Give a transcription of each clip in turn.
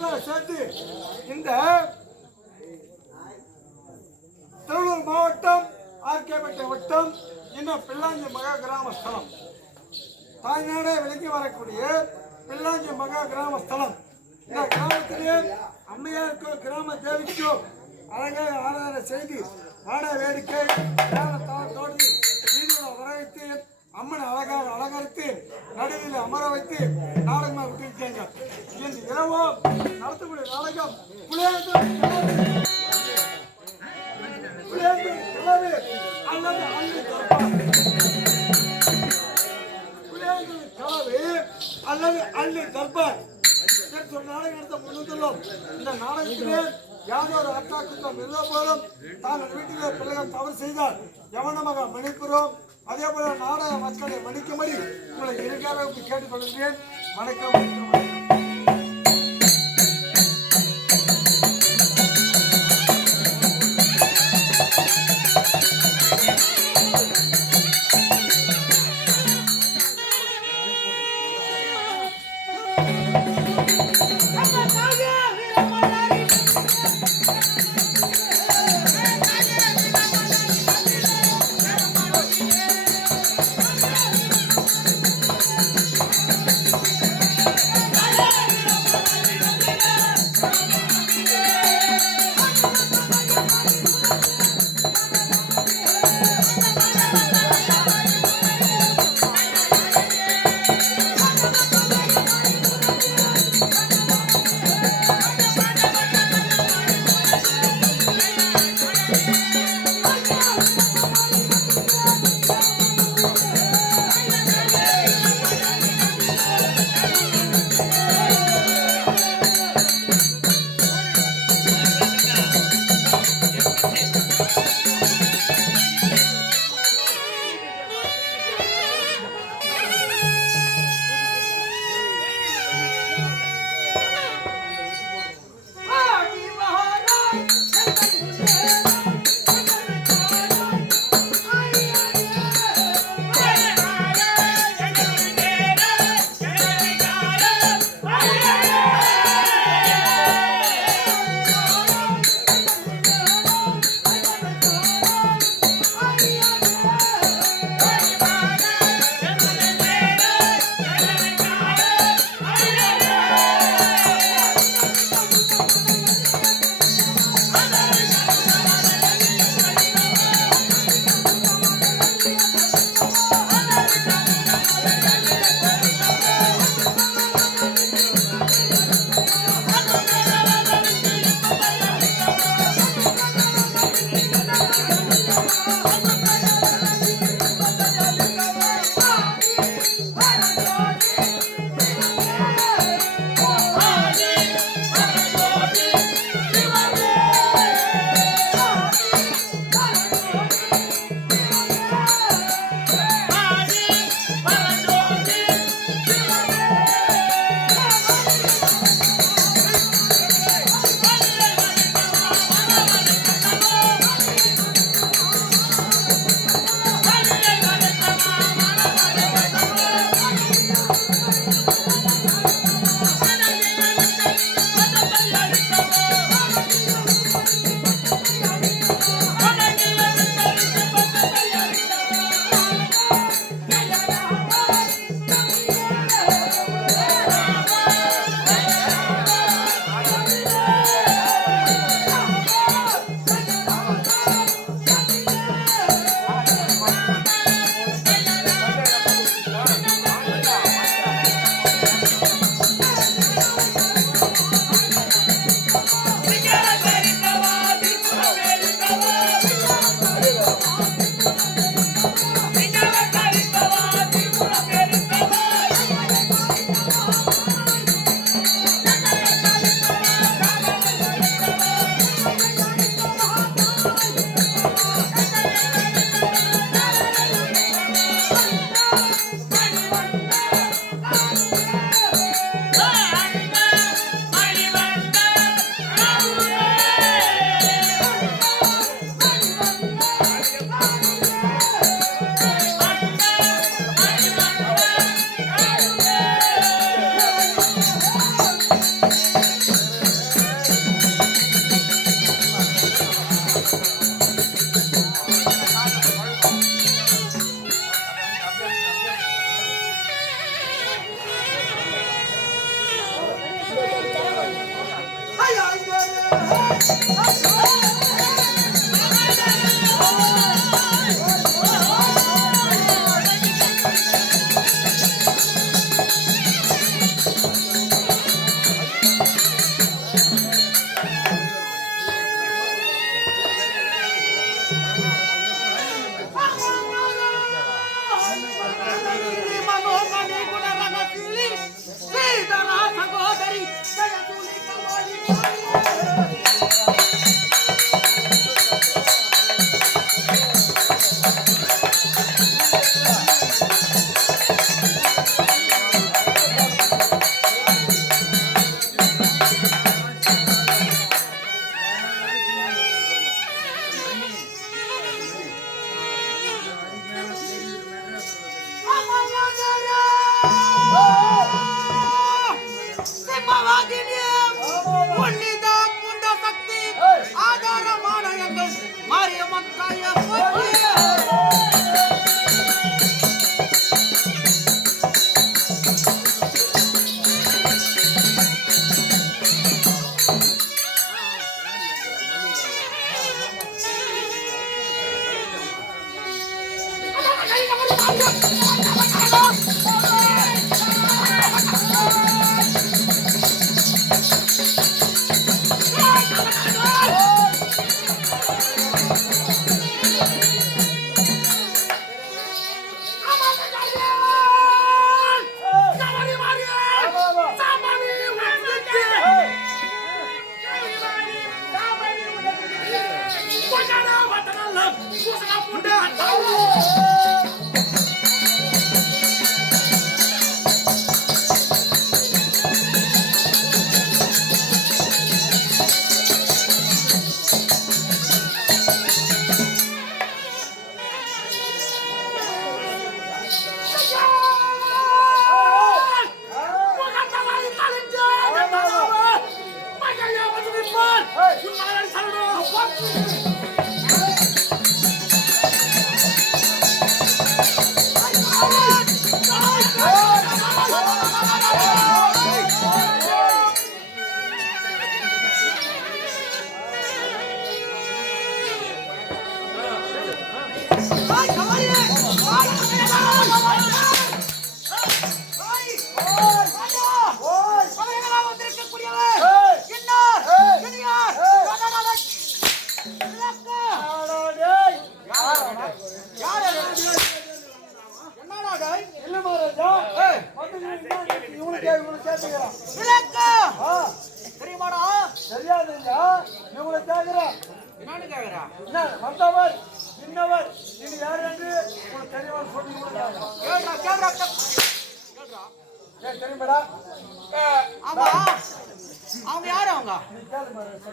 சேர்த்து இந்த திருவள்ளூர் மாவட்டம் ஆர்கேபேட்டை வட்டம் இன்னும் பிள்ளாஞ்சி மகா கிராம ஸ்தலம் தாய்நாடே விலகி வரக்கூடிய பிள்ளாஞ்சி மகா கிராம ஸ்தலம். இந்த கிராமத்திலே அம்மையாருக்கோ கிராம தேவிக்கோ அழகாக ஆராதனை செய்து வாட வேடிக்கை தோடி வீதியில் வரவைத்து அம்மனை அழகாக அலங்கரித்து நடுவில் அமர வைத்து நாடகமாக விட்டிருக்காங்க. இந்த இரவோ நடத்தக்கூடிய நாடகம் அல்லது அள்ளி தர்பார் அல்லது அள்ளி தர்பார் நாடகம் நடத்த முன்னுள்ளோம். இந்த நாடகத்திலே யாதொரு அட்டாக்குத்தம் இருந்த போதும் தாங்கள் வீட்டிலே பிள்ளைகள் தவறு செய்தால் எவனமாக மன்னிக்கிறோம். அதே போல நாடக மக்களை மன்னிக்கும்படி உங்களை இருக்காக கேட்டுக்கொள்கிறேன். வணக்கம்.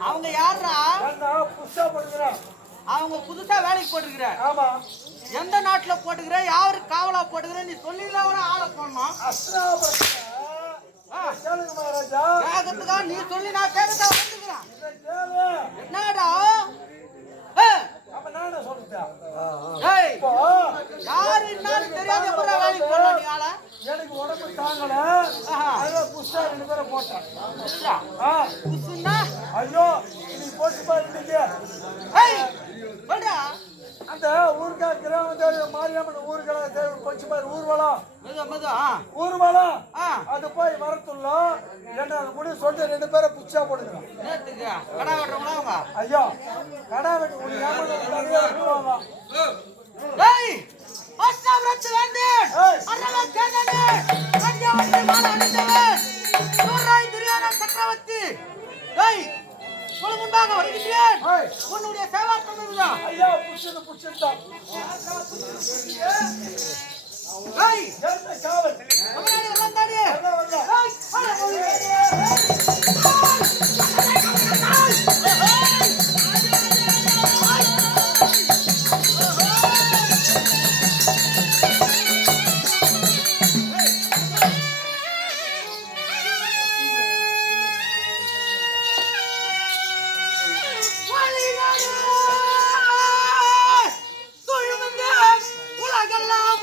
அவங்க யாரா? அவங்க புதுசா வேலைக்கு போட்டுக்கிற. ஆமா. எந்த நாட்டுல போட்டுக்கிற, யாரு காவலா போட்டுக்கிற, நீ சொல்லிடலாம் ஒரு ஆளை போடணும். கேட்கறதுக்கா நீ சொல்லி நான் கேட்கறதா வந்துக்கிறேன். என்னடா யாரு என்னாலும் தெரியாத வேலைக்கு போடலாம் நீ ஆள. எனக்கு உடம்பு தாங்கல, புதுசா 2 பேரை போட்டேன். புதுசுன்னா ஐயோ நீ போட்டு பாருங்க. அந்த ஊருக்கா கிராம மாரியம்மன் ஊருக்கா கொஞ்சம் பாரு ஊர்வலம் ஊர்வலம் அது போய் வரத்துள்ள என்ன முடி சொல்லி 2 பேரை புச்சா போடுங்க. ஐயோ கடா வெட்டு விட்டுவாங்க. சக்கரவர்த்தி முன்பாக வருகின்றேன். உன்னுடைய சேவார்த்தம் ஐயா புடிச்சுதான் காவல் உலகெல்லாம்